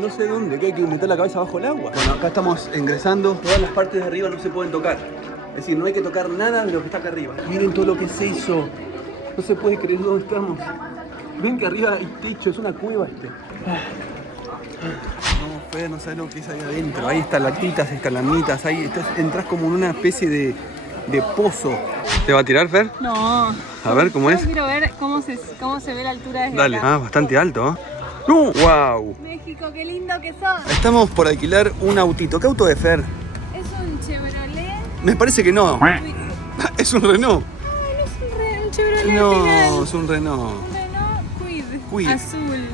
no sé dónde, que hay que meter la cabeza bajo el agua. Bueno, acá estamos ingresando. Todas las partes de arriba no se pueden tocar. Es decir, no hay que tocar nada de lo que está acá arriba. Miren todo lo que se hizo. No se puede creer dónde estamos. Ven que arriba hay techo, es una cueva este. No, Fer, no sabes lo que es ahí adentro. Ahí están lactitas, escalamitas, ahí entras como en una especie de pozo. ¿Te va a tirar, Fer? No. A ver, ¿cómo es? Quiero ver cómo se ve la altura desde Dale. acá. Ah, bastante alto, ¿eh? ¡No! ¡Wow! México, qué lindo que sos. Estamos por alquilar un autito. ¿Qué auto es, Fer? Es un Chevrolet. Me parece que no. Es un Renault. No es un Chevrolet. No, final. es un Renault. Un Renault Kwid. azul.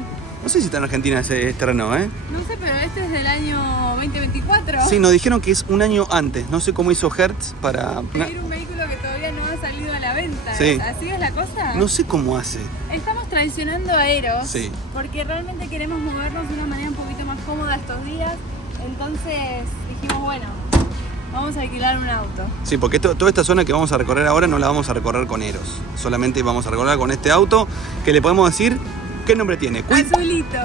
No sé si está en Argentina este Renault, ¿eh? No sé, pero este es del año 2024. Sí, nos dijeron que es un año antes. No sé cómo hizo Hertz para... Pedir un vehículo que todavía no ha salido a la venta. Sí. ¿Así es la cosa? No sé cómo hace. Estamos traicionando a Eros. Sí. Porque realmente queremos movernos de una manera un poquito más cómoda estos días. Entonces dijimos, bueno, vamos a alquilar un auto. Sí, porque toda esta zona que vamos a recorrer ahora no la vamos a recorrer con Eros. Solamente vamos a recorrer con este auto que le podemos decir... ¿Qué nombre tiene? Kwid. Azulito.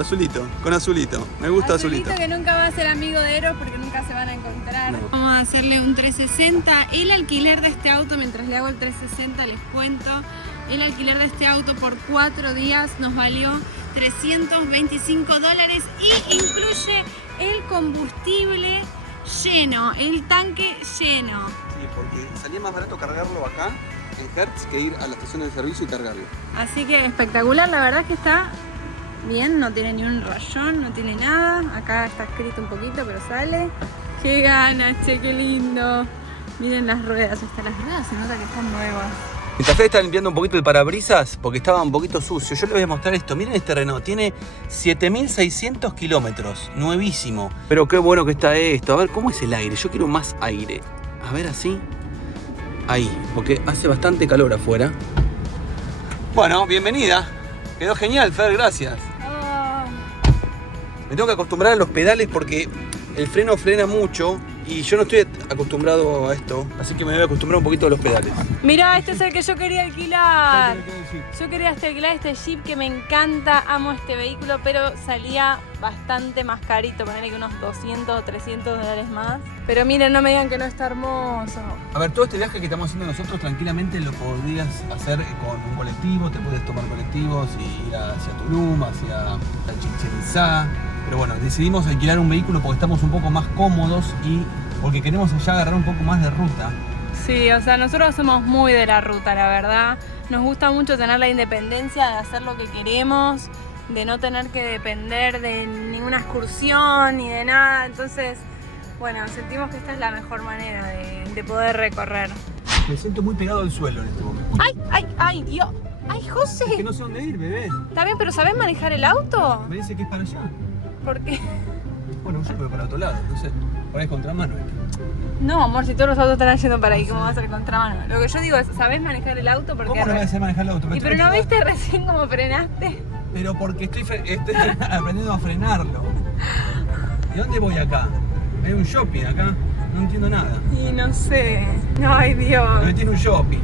Azulito. Con azulito. Me gusta azulito. Que nunca va a ser amigo de Eros porque nunca se van a encontrar. No. Vamos a hacerle un 360. El alquiler de este auto, mientras le hago el 360 les cuento, el alquiler de este auto por 4 días nos valió $325 y incluye el combustible lleno, el tanque lleno. Sí, porque salía más barato cargarlo acá en Hertz que ir a la estación de servicio y cargarlo. Así que espectacular, la verdad es que está bien, no tiene ni un rayón, no tiene nada. Acá está escrito un poquito, pero sale. ¡Qué ganas, che, qué lindo! Miren las ruedas, hasta las ruedas se nota que están nuevas. Mientras Fede está limpiando un poquito el parabrisas porque estaba un poquito sucio, yo les voy a mostrar esto. Miren este Renault, tiene 7.600 kilómetros, nuevísimo. Pero qué bueno que está esto. A ver, ¿cómo es el aire? Yo quiero más aire. A ver, así. Ahí, porque hace bastante calor afuera. Bueno, bienvenida. Quedó genial, Fer, gracias. Oh. Me tengo que acostumbrar a los pedales porque el freno frena mucho y yo no estoy acostumbrado a esto, así que me voy a acostumbrar un poquito a los pedales. Mirá, este es el que yo quería alquilar. Yo quería alquilar este Jeep que me encanta, amo este vehículo, pero salía bastante más carito, ponerle que unos 200 o 300 dólares más. Pero miren, no me digan que no está hermoso. A ver, todo este viaje que estamos haciendo nosotros tranquilamente lo podrías hacer con un colectivo, te puedes tomar colectivos y ir hacia Tulum, hacia Chichén Itzá. Pero bueno, decidimos alquilar un vehículo porque estamos un poco más cómodos y porque queremos allá agarrar un poco más de ruta. Sí, o sea, nosotros somos muy de la ruta, la verdad. Nos gusta mucho tener la independencia de hacer lo que queremos, de no tener que depender de ninguna excursión ni de nada. Entonces, bueno, sentimos que esta es la mejor manera de poder recorrer. Me siento muy pegado al suelo en este momento. ¡Ay, Dios! ¡Ay, José! Es que no sé dónde ir, bebé. Está bien, pero ¿sabés manejar el auto? Me dice que es para allá. ¿Por qué? Bueno, yo voy para otro lado, no sé. Por ahí es contramano esto. No, amor, si todos los autos están yendo para ahí, ¿cómo va a ser contramano? Lo que yo digo es, ¿sabés manejar el auto? Porque ¿Cómo no voy a saber manejar el auto? ¿Y pero no viste recién cómo frenaste? Pero porque estoy aprendiendo a frenarlo. ¿Y dónde voy acá? Hay un shopping acá. No entiendo nada. Y no sé. Ay, Dios. Me tiene un shopping.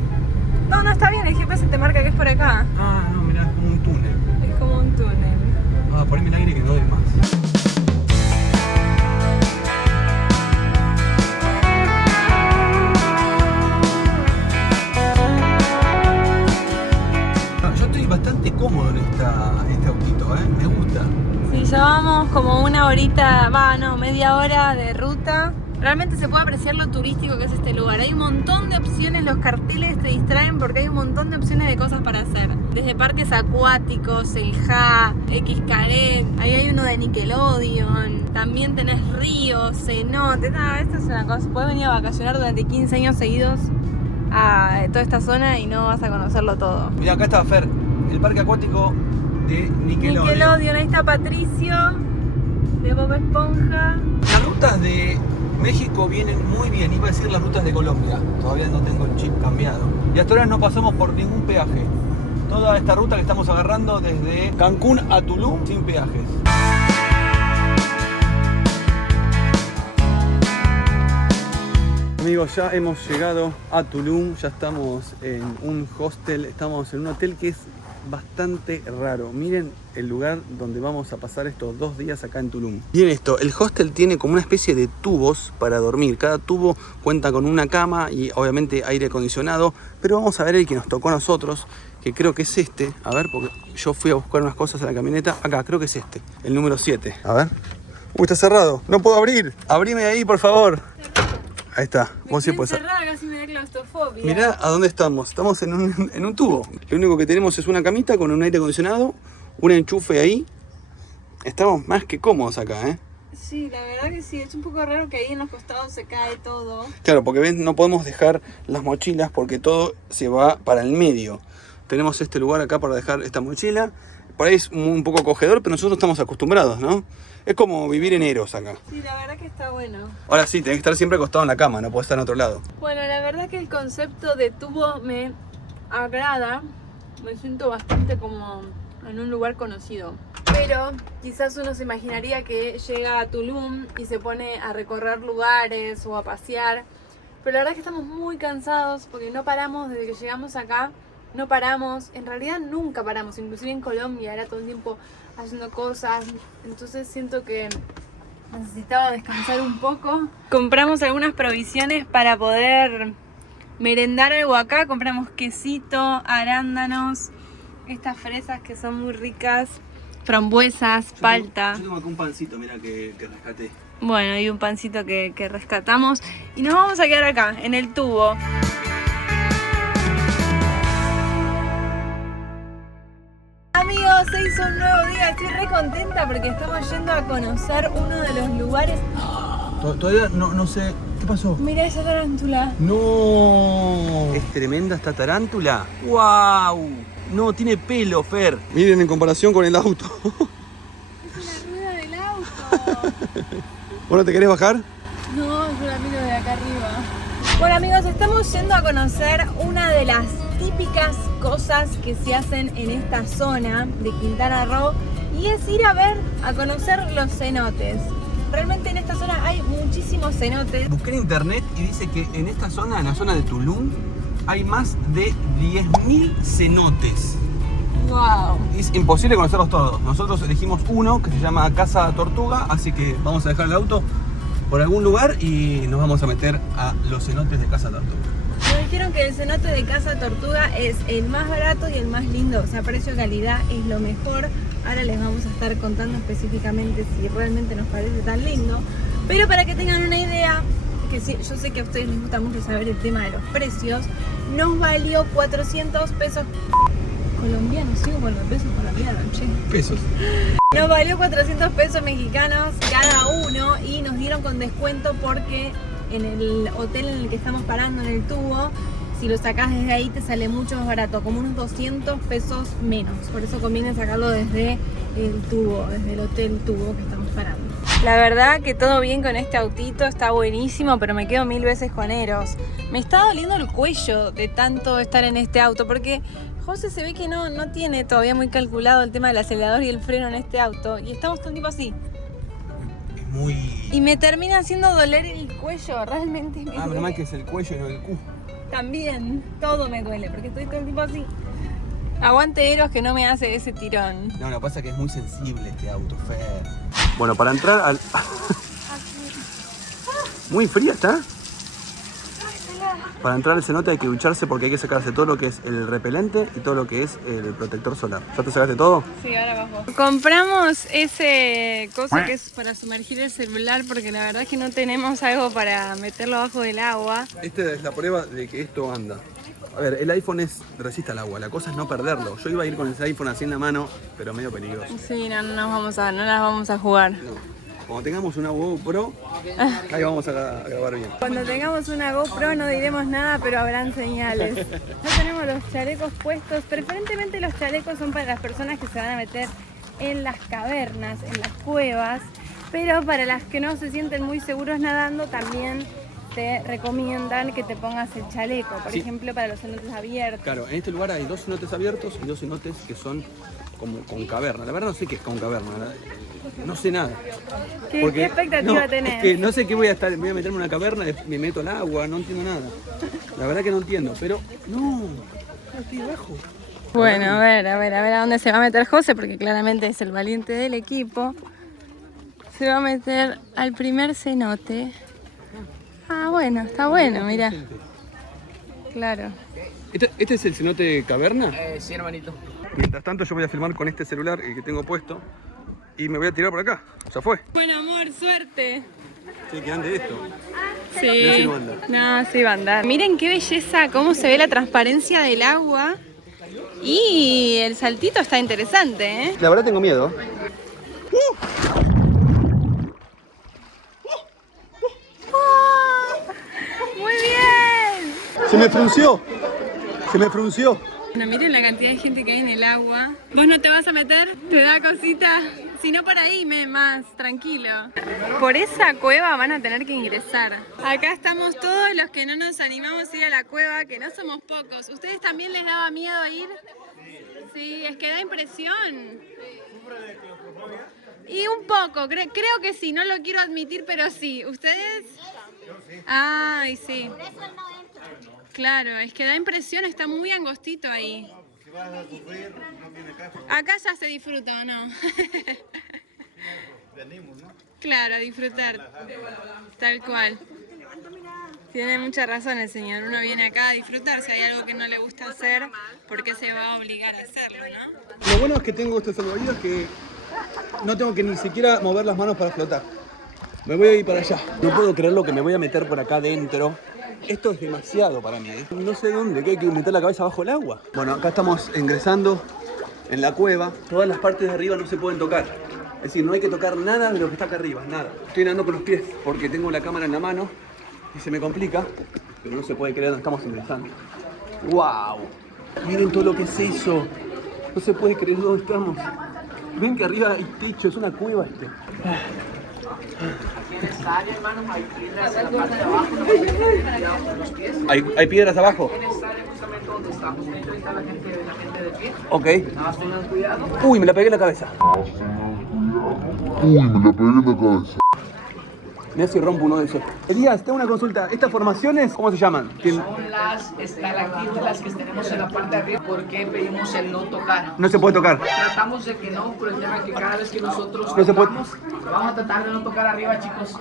No, está bien, el GPS te marca que es por acá. Ah, no, mirá, es como un túnel. Es como un túnel. Ah, poneme el aire que no doy más. Yo estoy bastante cómodo en este autito, me gusta. Sí, llevamos como media hora de ruta. Realmente se puede apreciar lo turístico que es este lugar. Hay un montón de opciones, los carteles te distraen porque hay un montón de opciones de cosas para hacer. Desde parques acuáticos, el JA, Xcaret, ahí hay uno de Nickelodeon, también tenés ríos, cenotes, esto es una cosa. Puedes venir a vacacionar durante 15 años seguidos a toda esta zona y no vas a conocerlo todo. Mira, acá está Fer, el parque acuático de Nickelodeon. Nickelodeon, ahí está Patricio, de Bob Esponja. Las rutas de México vienen muy bien, iba a decir las rutas de Colombia, todavía no tengo el chip cambiado. Y hasta ahora no pasamos por ningún peaje. Toda esta ruta que estamos agarrando desde Cancún a Tulum sin peajes. Amigos, ya hemos llegado a Tulum, ya estamos en un hostel, estamos en un hotel que es bastante raro. Miren el lugar donde vamos a pasar estos 2 días acá en Tulum. Miren esto, el hostel tiene como una especie de tubos para dormir. Cada tubo cuenta con una cama y obviamente aire acondicionado. Pero vamos a ver el que nos tocó a nosotros, que creo que es este. A ver, porque yo fui a buscar unas cosas en la camioneta. Acá, creo que es este, el número 7. A ver. Uy, está cerrado, no puedo abrir. Abrime ahí, por favor. Ahí está, vos sí puedes. Casi me da claustrofobia. Mirá a dónde estamos. Estamos en un tubo. Lo único que tenemos es una camita con un aire acondicionado, un enchufe ahí. Estamos más que cómodos acá, ¿eh? Sí, la verdad que sí. Es un poco raro que ahí en los costados se cae todo. Claro, porque ven, no podemos dejar las mochilas porque todo se va para el medio. Tenemos este lugar acá para dejar esta mochila. Por ahí es un poco acogedor, pero nosotros estamos acostumbrados, ¿no? Es como vivir en Eros acá. Sí, la verdad que está bueno. Ahora sí, tenés que estar siempre acostado en la cama, no podés estar en otro lado. Bueno, la verdad que el concepto de tubo me agrada. Me siento bastante como en un lugar conocido. Pero quizás uno se imaginaría que llega a Tulum y se pone a recorrer lugares o a pasear. Pero la verdad es que estamos muy cansados porque no paramos desde que llegamos acá. No paramos, en realidad nunca paramos, inclusive en Colombia era todo el tiempo haciendo cosas, entonces siento que necesitaba descansar un poco. Compramos algunas provisiones para poder merendar algo acá, compramos quesito, arándanos, estas fresas que son muy ricas, frambuesas, palta. Yo tengo acá un pancito, mira que rescaté. Bueno, y un pancito que rescatamos y nos vamos a quedar acá, en el tubo. Amigos, se hizo un nuevo día, estoy re contenta porque estamos yendo a conocer uno de los lugares. Todavía no sé. ¿Qué pasó? Mira esa tarántula. ¡No! ¿Es tremenda esta tarántula? ¡Wow! No, tiene pelo, Fer. Miren en comparación con el auto. Es la rueda del auto. ¿Vos no te querés bajar? No, yo la miro de acá arriba. Bueno amigos, estamos yendo a conocer una de las típicas cosas que se hacen en esta zona de Quintana Roo y es ir a conocer los cenotes. Realmente en esta zona hay muchísimos cenotes. Busqué en internet y dice que en esta zona, en la zona de Tulum, hay más de 10.000 cenotes. Wow. Es imposible conocerlos todos. Nosotros elegimos uno que se llama Casa Tortuga, así que vamos a dejar el auto por algún lugar y nos vamos a meter a los cenotes de Casa Tortuga. Nos dijeron que el cenote de Casa Tortuga es el más barato y el más lindo, o sea, precio-calidad es lo mejor. Ahora les vamos a estar contando específicamente si realmente nos parece tan lindo. Pero para que tengan una idea, que sí, yo sé que a ustedes les gusta mucho saber el tema de los precios, nos valió 400 pesos colombianos, sigo con los pesos colombianos, che. Pesos. Nos valió 400 pesos mexicanos cada uno y nos dieron con descuento porque en el hotel en el que estamos parando, en el tubo, si lo sacás desde ahí te sale mucho más barato, como unos 200 pesos menos. Por eso conviene sacarlo desde el tubo, desde el hotel tubo que estamos parando. La verdad que todo bien con este autito, está buenísimo, pero me quedo 1000 veces con Eros. Me está doliendo el cuello de tanto estar en este auto, porque José se ve que no tiene todavía muy calculado el tema del acelerador y el freno en este auto, y estamos todo el tiempo así. Es muy... Y me termina haciendo doler el cuello, realmente me menos mal que es el cuello y no el cu. También, todo me duele, porque estoy todo el tiempo así. Aguante Eros que no me hace ese tirón. No, lo que pasa es que es muy sensible este auto, Fer. Bueno, para entrar al... Muy fría está. Para entrar al cenote hay que ducharse porque hay que sacarse todo lo que es el repelente y todo lo que es el protector solar. ¿Ya te sacaste todo? Sí, ahora bajo. Compramos ese cosa que es para sumergir el celular porque la verdad es que no tenemos algo para meterlo abajo del agua. Esta es la prueba de que esto anda. A ver, el iPhone resiste al agua, la cosa es no perderlo. Yo iba a ir con ese iPhone así en la mano, pero medio peligroso. Sí, no las vamos a jugar. No. Cuando tengamos una GoPro, ahí vamos a grabar bien. Cuando tengamos una GoPro no diremos nada, pero habrán señales. Ya tenemos los chalecos puestos. Preferentemente los chalecos son para las personas que se van a meter en las cavernas, en las cuevas. Pero para las que no se sienten muy seguros nadando, también te recomiendan que te pongas el chaleco. Por ejemplo, para los cenotes abiertos. Claro, en este lugar hay 2 cenotes abiertos y 2 cenotes que son como con caverna. La verdad no sé qué es con caverna. No sé nada. ¿Qué expectativa tenés? Es que no sé qué voy a meterme en una caverna, me meto al agua, no entiendo nada. La verdad que no entiendo, pero no estoy abajo. Bueno, a ver a dónde se va a meter José, porque claramente es el valiente del equipo. Se va a meter al primer cenote. Ah, bueno, está bueno, mira. Claro. ¿Este es el cenote caverna? Sí, hermanito. Mientras tanto yo voy a filmar con este celular, el que tengo puesto, y me voy a tirar por acá. Ya fue. Bueno, amor, suerte. Sí, que ande esto. Sí. No, sí va a andar. Miren qué belleza, cómo se ve la transparencia del agua. Y el saltito está interesante, ¿eh? La verdad tengo miedo. ¡Muy bien! Se me frunció. Se me frunció. Bueno, miren la cantidad de gente que hay en el agua. ¿Vos no te vas a meter? ¿Te da cosita? Si no, por ahí, más tranquilo. Por esa cueva van a tener que ingresar. Acá estamos todos los que no nos animamos a ir a la cueva, que no somos pocos. ¿Ustedes también les daba miedo ir? Sí, es que da impresión. Y un poco, creo que sí, no lo quiero admitir, pero sí. ¿Ustedes? Ay, sí. Claro, es que da impresión, está muy angostito ahí. Acá ya se disfruta, ¿o no? Claro, a disfrutar. Tal cual. Tiene mucha razón el señor. Uno viene acá a disfrutar. Si hay algo que no le gusta hacer, ¿por qué se va a obligar a hacerlo, no? Lo bueno es que tengo este salvavidas que no tengo que ni siquiera mover las manos para flotar. Me voy a ir para allá. No puedo creerlo que me voy a meter por acá adentro. Esto es demasiado para mí. No sé dónde, que hay que meter la cabeza bajo el agua. Bueno, acá estamos ingresando en la cueva. Todas las partes de arriba no se pueden tocar. Es decir, no hay que tocar nada de lo que está acá arriba, nada. Estoy nadando con los pies porque tengo la cámara en la mano y se me complica, pero no se puede creer dónde estamos ingresando. ¡Wow! Miren todo lo que es eso. No se puede creer dónde estamos. Ven que arriba hay techo, es una cueva este. En esta área, hermano, hay piedras en la parte de abajo, no hay cuidado con los pies. ¿Hay piedras abajo? En esta área justamente donde estamos, dentro está la gente de pie. Ok. Nada más tengan cuidado. Uy, me la pegué en la cabeza. Mirá si rompo uno de esos. Elías, tengo una consulta. ¿Estas formaciones cómo se llaman? Son las estalactitas las que tenemos en la parte de arriba. ¿Por qué pedimos el no tocar? No se puede tocar. Tratamos de que no, por el tema que cada vez que nosotros No se puede. tocamos, vamos a tratar de no tocar arriba, chicos.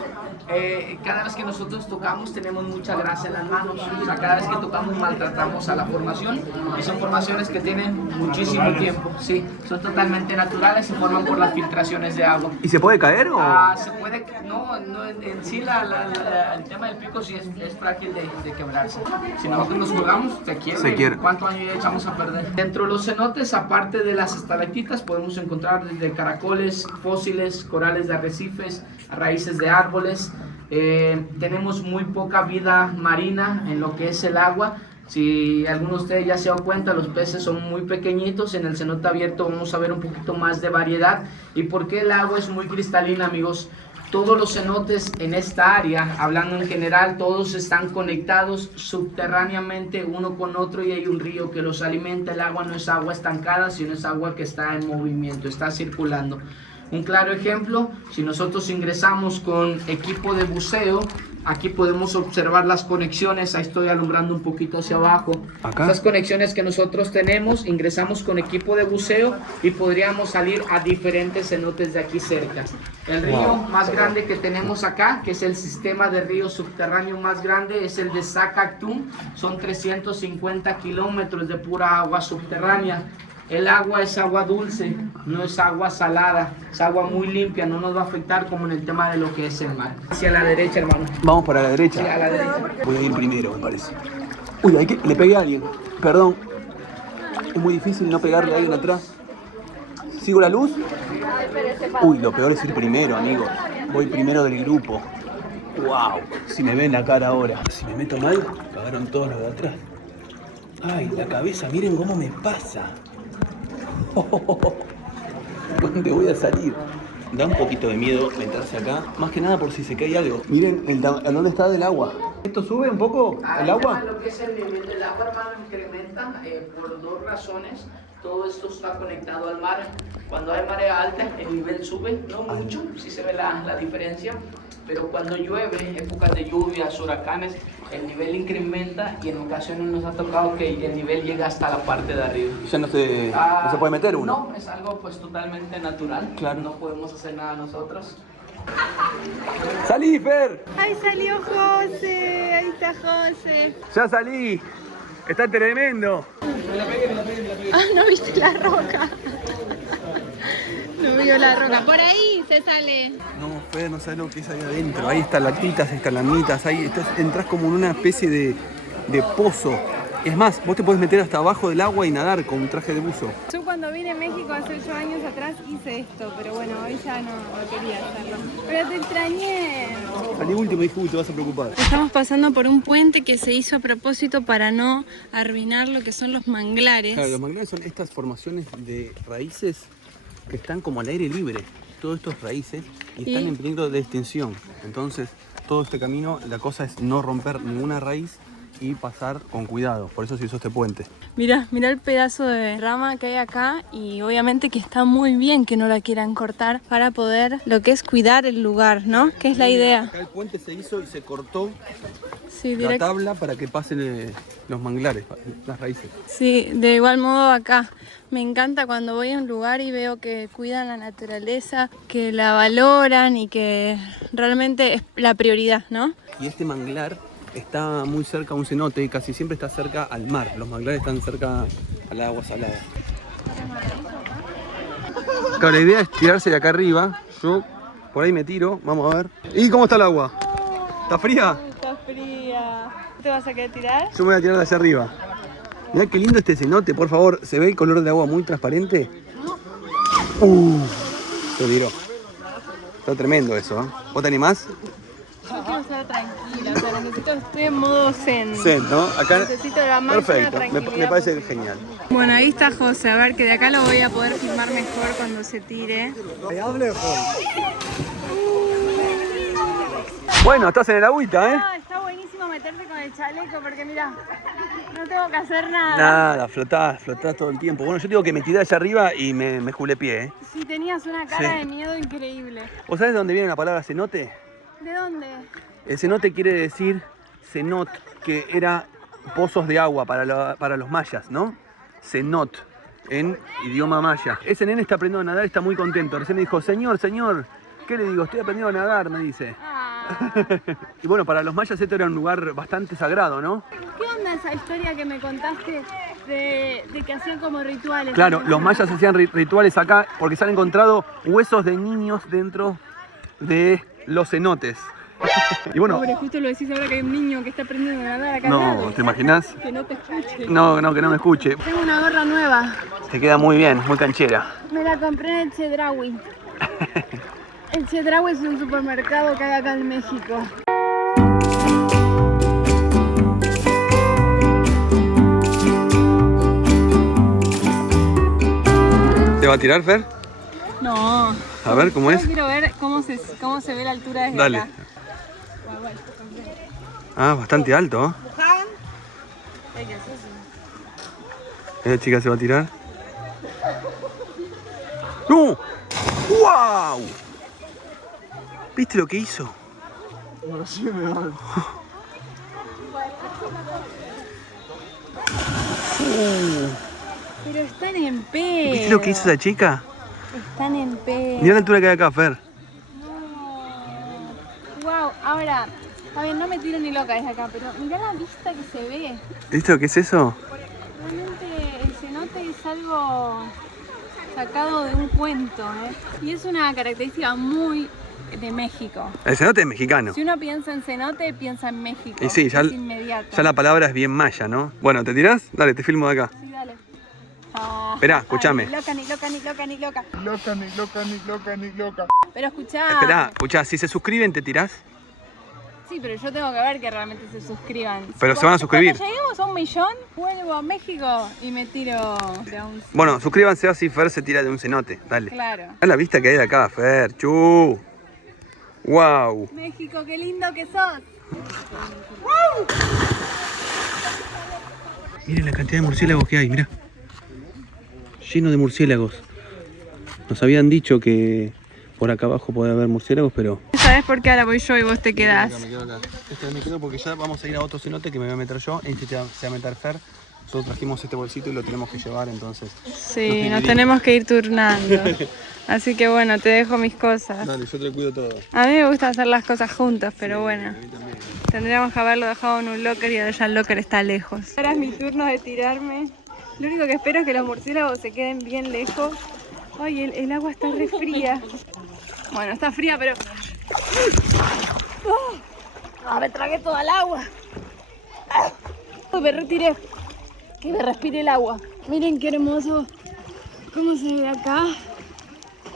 Cada vez que nosotros tocamos tenemos mucha grasa en las manos. O sea, cada vez que tocamos maltratamos a la formación. Y son formaciones que tienen muchísimo tiempo. Sí, son totalmente naturales, se forman por las filtraciones de agua. ¿Y se puede caer o...? Se puede, no en sí el tema del pico sí es frágil de quebrarse. Si nosotros nos jugamos, se quiere. ¿Cuánto año ya echamos a perder? Dentro de los cenotes, aparte de las estalactitas, podemos encontrar desde caracoles, fósiles, corales de arrecifes, raíces de árboles. Tenemos muy poca vida marina en lo que es el agua. Si alguno de ustedes ya se ha dado cuenta, los peces son muy pequeñitos. En el cenote abierto vamos a ver un poquito más de variedad. ¿Y por qué el agua es muy cristalina, amigos? Todos los cenotes en esta área, hablando en general, todos están conectados subterráneamente uno con otro y hay un río que los alimenta. El agua no es agua estancada, sino es agua que está en movimiento, está circulando. Un claro ejemplo, si nosotros ingresamos con equipo de buceo, aquí podemos observar las conexiones. Ahí estoy alumbrando un poquito hacia abajo. ¿Acá? Estas conexiones que nosotros tenemos, ingresamos con equipo de buceo y podríamos salir a diferentes cenotes de aquí cerca. El río más grande que tenemos acá, que es el sistema de río subterráneo más grande, es el de Zacactum. Son 350 kilómetros de pura agua subterránea. El agua es agua dulce, no es agua salada, es agua muy limpia, no nos va a afectar como en el tema de lo que es el mar. Hacia la derecha, hermano. Vamos para la derecha. Sí, a la derecha. Voy a ir primero, me parece. Uy, le pegué a alguien. Perdón. Es muy difícil no pegarle a alguien atrás. ¿Sigo la luz? Uy, lo peor es ir primero, amigos. Voy primero del grupo. Wow, si me ven la cara ahora. Si me meto mal, cagaron todos los de atrás. Ay, la cabeza, miren cómo me pasa. ¿Dónde voy a salir? Da un poquito de miedo meterse acá, más que nada por si se cae algo. Miren a dónde está del agua. ¿Esto sube un poco el agua? Lo que es el nivel del agua, hermano, incrementa por dos razones. Todo esto está conectado al mar. Cuando hay marea alta, el nivel sube, no mucho, si se ve la diferencia. pero cuando llueve, épocas de lluvias, huracanes, el nivel incrementa y en ocasiones nos ha tocado que el nivel llega hasta la parte de arriba. ¿Ya no se puede meter uno? No, es algo pues totalmente natural. Claro. No podemos hacer nada nosotros. ¡Salí, Fer! ¡Ay, salió José! Ahí está José. ¡Ya salí! ¡Está tremendo! Ah, ¿no viste la roca? No vio la roca. Por ahí se sale. No, Fer, no sabes lo que es ahí adentro. Ahí están lactitas, estalagmitas, ahí entras como en una especie de pozo. Es más, vos te podés meter hasta abajo del agua y nadar con un traje de buzo. Yo cuando vine a México hace 8 años atrás hice esto, pero bueno, hoy ya no quería hacerlo. Pero te extrañé. Salí último y dije, uy, te vas a preocupar. Estamos pasando por un puente que se hizo a propósito para no arruinar lo que son los manglares. Claro, los manglares son estas formaciones de raíces que están como al aire libre. Todos estos raíces y están en peligro de extinción. Entonces, todo este camino, la cosa es no romper ninguna raíz y pasar con cuidado. Por eso se hizo este puente. Mirá el pedazo de rama que hay acá y obviamente que está muy bien que no la quieran cortar para poder lo que es cuidar el lugar, ¿no? Que es la idea. Acá el puente se hizo y se cortó Sí, la tabla para que pasen los manglares, las raíces. Sí, de igual modo acá. Me encanta cuando voy a un lugar y veo que cuidan la naturaleza, que la valoran y que realmente es la prioridad, ¿no? Y este manglar está muy cerca a un cenote y casi siempre está cerca al mar. Los manglares están cerca al agua salada. Claro, la idea es tirarse de acá arriba. Yo por ahí me tiro, vamos a ver. ¿Y cómo está el agua? ¿Está fría? Está fría. ¿Te vas a querer tirar? Yo me voy a tirar de hacia arriba. Mirá qué lindo este cenote, por favor. ¿Se ve el color de agua muy transparente? Se tiró. Está tremendo eso, ¿eh? ¿Vos te animás? Yo quiero estar tranquila, o sea, estoy en modo zen. Zen, ¿no? Acá. Necesito la máxima Perfecto, tranquilidad me parece posible. genial. Bueno, ahí está José, a ver que de acá lo voy a poder filmar mejor cuando se tire. Bueno, estás en el agüita, ¿eh? Ah, está buenísimo meterse con el chaleco porque mira, no tengo que hacer nada. Nada, flotás todo el tiempo. Bueno, yo digo que me tiré allá arriba y me julepié, ¿eh? Sí, tenías una cara Sí. de miedo increíble. ¿Vos sabés de dónde viene la palabra cenote? ¿De dónde? El cenote quiere decir cenot, que era pozos de agua para los mayas, ¿no? Cenot, en idioma maya. Ese nene está aprendiendo a nadar, está muy contento. Recién me dijo, señor, ¿qué le digo? Estoy aprendiendo a nadar, me dice. Y bueno, para los mayas esto era un lugar bastante sagrado, ¿no? ¿Qué onda esa historia que me contaste de que hacían como rituales? Claro, los mayas hacían rituales acá porque se han encontrado huesos de niños dentro de los cenotes. Y bueno, Pobre, justo lo decís ahora que hay un niño que está aprendiendo a nadar acá al no, lado. ¿te imaginas? Que no te escuche. No, que no me escuche. Tengo una gorra nueva. Te queda muy bien, muy canchera. Me la compré en el Chedraui. El Chedraui es un supermercado que hay acá en México. ¿Te va a tirar, Fer? No. A ver, ¿cómo es? Yo quiero ver cómo se ve la altura desde Dale. acá. Ah, bastante alto, ¿eh? La chica se va a tirar. ¡No! ¡Wow! ¿Viste lo que hizo? Ahora sí me va. Pero están en pedo. ¿Viste lo que hizo esa chica? Están en pedo. Mirá la altura que hay acá, Fer. Wow, ahora, a ver, no me tiro ni loca desde acá, pero mirá la vista que se ve. ¿Viste lo que es eso? Realmente el cenote es algo sacado de un cuento, ¿eh? Y es una característica muy de México. El cenote es mexicano. Si uno piensa en cenote, piensa en México. Y sí, ya, es inmediato. ya la palabra es bien maya, ¿no? Bueno, ¿te tirás? Dale, te filmo de acá. Sí, dale. Ah, Esperá, escuchame. Ni loca, ni loca, ni loca, ni loca. Loca, ni loca, ni loca, ni loca. Pero escuchá. Esperá, escuchá, si se suscriben, ¿te tirás? Sí, pero yo tengo que ver que realmente se suscriban. Pero se van a suscribir. Cuando lleguemos a 1 millón, vuelvo a México y me tiro de un... Bueno, suscríbanse así Fer se tira de un cenote. Dale. Claro. Mirá la vista que hay de acá, Fer. ¡Chu! ¡Wow! México, qué lindo que sos. Miren la cantidad de murciélagos que hay, mirá. Lleno de murciélagos. Nos habían dicho que por acá abajo puede haber murciélagos, pero... ¿sabes por qué ahora voy yo y vos te quedás? Me quedo acá. Me quedo porque ya vamos a ir a otro cenote que me voy a meter yo. Este se va a meter Fer. Nosotros trajimos este bolsito y lo tenemos que llevar, entonces... Sí, nos tenemos que ir turnando. Así que bueno, te dejo mis cosas. Dale, yo te cuido todo. A mí me gusta hacer las cosas juntos, pero bueno. A mí también. Tendríamos que haberlo dejado en un locker y ahora ya el locker está lejos. Ahora es mi turno de tirarme. Lo único que espero es que los murciélagos se queden bien lejos. Ay, el agua está re fría. Bueno, está fría, pero... me tragué toda el agua. Me retiré. Que me respire el agua. Miren qué hermoso. ¿Cómo se ve acá?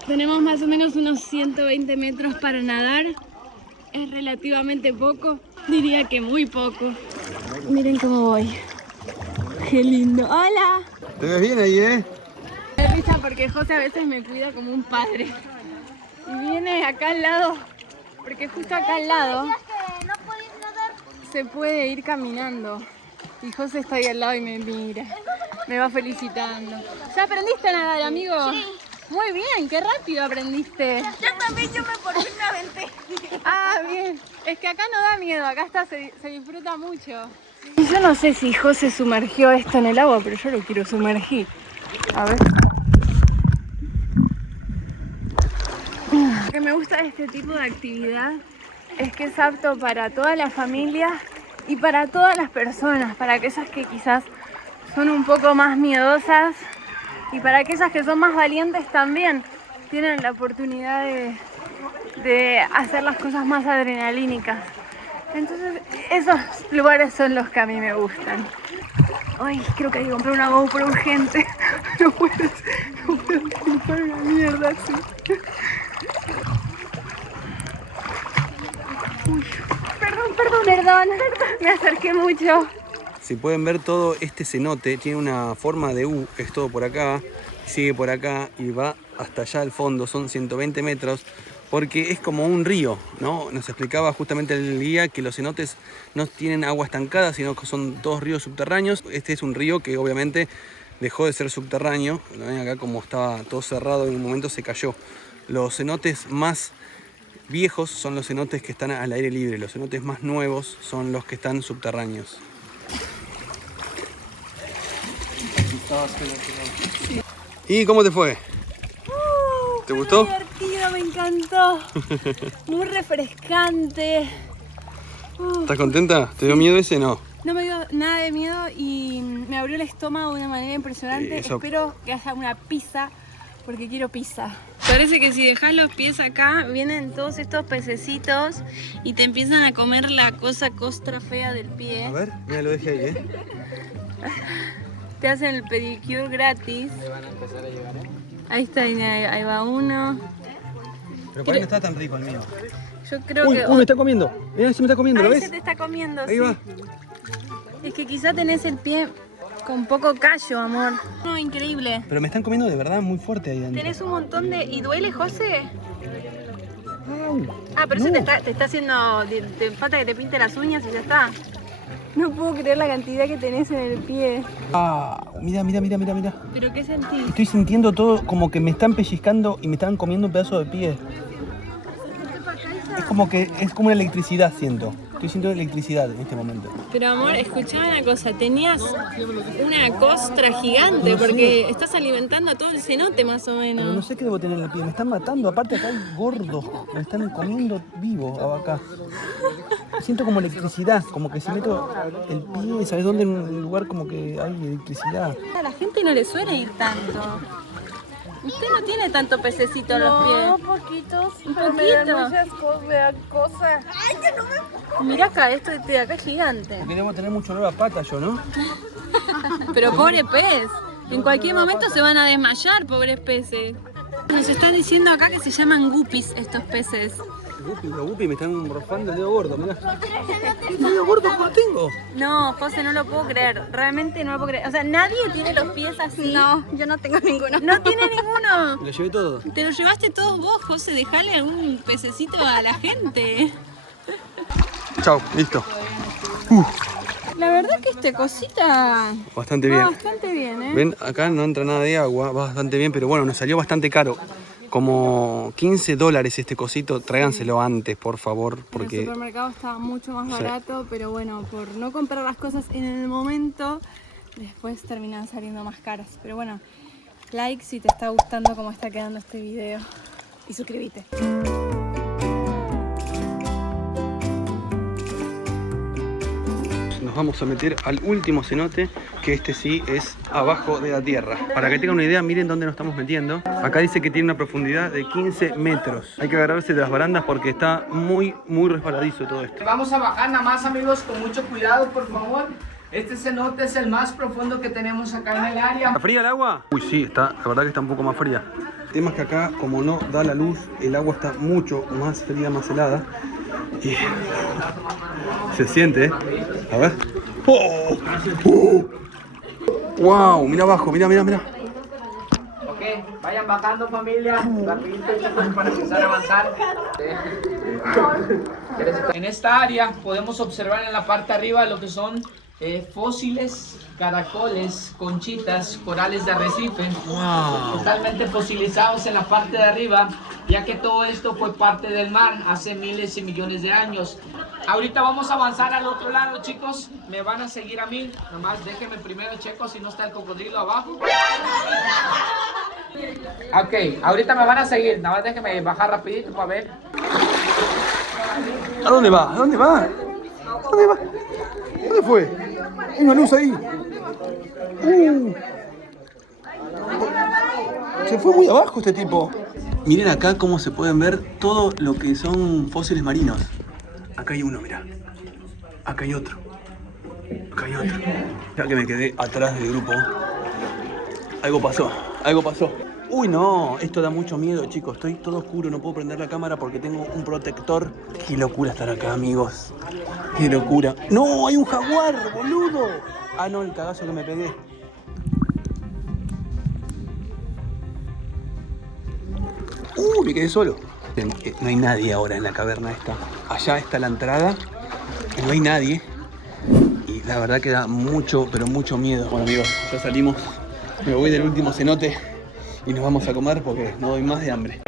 Tenemos más o menos unos 120 metros para nadar. Es relativamente poco. Diría que muy poco. Miren cómo voy. Qué lindo. ¡Hola! ¿Te ves bien ahí, Me da risa porque José a veces me cuida como un padre. Y viene acá al lado, porque justo acá al lado se puede ir caminando. Y José está ahí al lado y me mira. Me va felicitando. ¿Ya aprendiste a nadar, amigo? Sí. Muy bien, qué rápido aprendiste. Yo también, yo me por fin me aventé. Ah, bien. Es que acá no da miedo, acá se disfruta mucho. Y yo no sé si José sumergió esto en el agua, pero yo lo quiero sumergir. A ver. Lo que me gusta de este tipo de actividad es que es apto para toda la familia y para todas las personas, para aquellas que quizás son un poco más miedosas y para aquellas que son más valientes también tienen la oportunidad de hacer las cosas más adrenalínicas. Entonces esos lugares son los que a mí me gustan. Ay, creo que hay que comprar una GoPro urgente. No puedo comprar una mierda así. Uy, perdón. Me acerqué mucho. Si pueden ver, todo este cenote tiene una forma de U, que es todo por acá, sigue por acá y va hasta allá al fondo, son 120 metros, porque es como un río, ¿no? Nos explicaba justamente el guía que los cenotes no tienen agua estancada, sino que son todos ríos subterráneos. Este es un río que obviamente dejó de ser subterráneo, lo ven acá como estaba todo cerrado, en un momento se cayó. Los cenotes más viejos son los cenotes que están al aire libre, los cenotes más nuevos son los que están subterráneos. ¿Y cómo te fue? ¿Te gustó? Muy divertido, me encantó. Muy refrescante. ¿Estás contenta? ¿Te dio miedo ese? No. No me dio nada de miedo y me abrió el estómago de una manera impresionante. Espero que haya una pizza, porque quiero pizza. Parece que si dejas los pies acá, vienen todos estos pececitos y te empiezan a comer la cosa costra fea del pie. A ver, mira, lo dejé ahí, Te hacen el pedicure gratis. Me van a empezar a llegar, Ahí está, ahí va uno. Pero por ahí no está tan rico el mío. Yo creo que... me está comiendo. Mira, si me está comiendo, ¿lo Ahí ves? se te está comiendo, Ahí sí. va. Es que quizá tenés el pie con poco callo, amor. No, increíble. Pero me están comiendo de verdad muy fuerte ahí adentro. Tenés un montón de... ¿Y duele, José? Au, Ah, pero no. eso te está haciendo... Te falta que te pinte las uñas y ya está. No puedo creer la cantidad que tenés en el pie. Ah, mira. ¿Pero qué sentís? Estoy sintiendo todo como que me están pellizcando y me están comiendo un pedazo de pie. Es como una electricidad, siento. Estoy sintiendo electricidad en este momento. Pero amor, escuchá una cosa, tenías una costra gigante porque estás alimentando a todo el cenote más o Pero no menos. sé qué debo tener en el pie. Me están matando. Aparte acá hay gordos. Me están comiendo vivo acá. Siento como electricidad. Como que si meto el pie, ¿sabes dónde? En un lugar como que hay electricidad. A la gente no le suele ir tanto. Usted no tiene tanto pececito en los pies. No, poquitos. Un Pero me dan poquito. muchas cosas. Ay, que no me... Mirá acá, esto de acá es gigante. Porque debo tener mucho olor a pata yo, ¿no? Pero pobre pez. En cualquier momento se van a desmayar, pobres peces. Nos están diciendo acá que se llaman guppies estos peces. Los guppies me están morfando el dedo gordo, mirá. ¿El dedo gordo cómo lo tengo? No, José, no lo puedo creer. Realmente no lo puedo creer. O sea, nadie tiene los pies así. No, yo no tengo ninguno. No tiene ninguno. Me lo llevé todo. Te lo llevaste todos vos, José. Dejale algún pececito a la gente. Chao, listo. La verdad que esta cosita Bastante va bien. bastante bien, ¿eh? Ven, acá no entra nada de agua, va bastante bien, pero bueno, nos salió bastante caro. como 15 dólares este cosito. Tráiganselo antes, por favor, porque... En el supermercado está mucho más barato, pero bueno, por no comprar las cosas en el momento, después terminan saliendo más caras. Pero bueno, like si te está gustando cómo está quedando este video y suscríbete. Nos vamos a meter al último cenote, que este sí es abajo de la tierra. Para que tengan una idea, miren dónde nos estamos metiendo. Acá dice que tiene una profundidad de 15 metros. Hay que agarrarse de las barandas porque está muy resbaladizo todo esto. Vamos a bajar nada más, amigos, con mucho cuidado, por favor. Este cenote es el más profundo que tenemos acá en el área. ¿Está fría el agua? Uy, sí, la verdad que está un poco más fría. El tema es que acá, como no da la luz, el agua está mucho más fría, más helada. Y se siente, ¿eh? A ver. ¡Oh! ¡Wow! Mira abajo, mira. Ok, vayan bajando, familia. Rapidito, chicos, para empezar a avanzar. En esta área podemos observar en la parte de arriba lo que son fósiles, caracoles, conchitas, corales de arrecife. Wow. Totalmente fosilizados en la parte de arriba, ya que todo esto fue parte del mar hace miles y millones de años. Ahorita vamos a avanzar al otro lado, chicos. Me van a seguir a mí. Nomás déjenme primero checo si no está el cocodrilo abajo. Ok, ahorita me van a seguir. Nada más déjenme bajar rapidito para ver. ¿A dónde va? ¿Dónde fue? Hay una luz ahí. Se fue muy abajo este tipo. Miren acá cómo se pueden ver todo lo que son fósiles marinos. Acá hay uno, mirá. Acá hay otro. Ya que me quedé atrás del grupo. Algo pasó. Uy, no, esto da mucho miedo, chicos. Estoy todo oscuro, no puedo prender la cámara porque tengo un protector. Qué locura estar acá, amigos. Qué locura. ¡No! ¡Hay un jaguar, boludo! Ah, no, el cagazo que me pegué. Me quedé solo. No hay nadie ahora en la caverna esta. Allá está la entrada. Y no hay nadie. Y la verdad que da mucho, pero mucho miedo. Bueno, amigos, ya salimos. Me voy del último cenote y nos vamos a comer porque no doy más de hambre.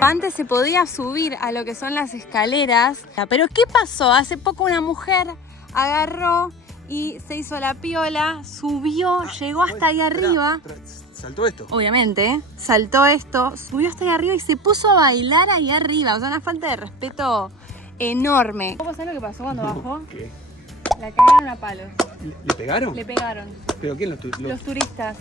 Antes se podía subir a lo que son las escaleras, pero ¿qué pasó? Hace poco una mujer agarró y se hizo la piola, subió, llegó hasta ahí arriba. ¿Saltó esto? Obviamente, saltó esto, subió hasta ahí arriba y se puso a bailar ahí arriba. O sea, una falta de respeto enorme. ¿Cómo sabes lo que pasó cuando bajó? ¿Qué? La cagaron a palos. ¿Le pegaron? Le pegaron. ¿Pero quién Los turistas.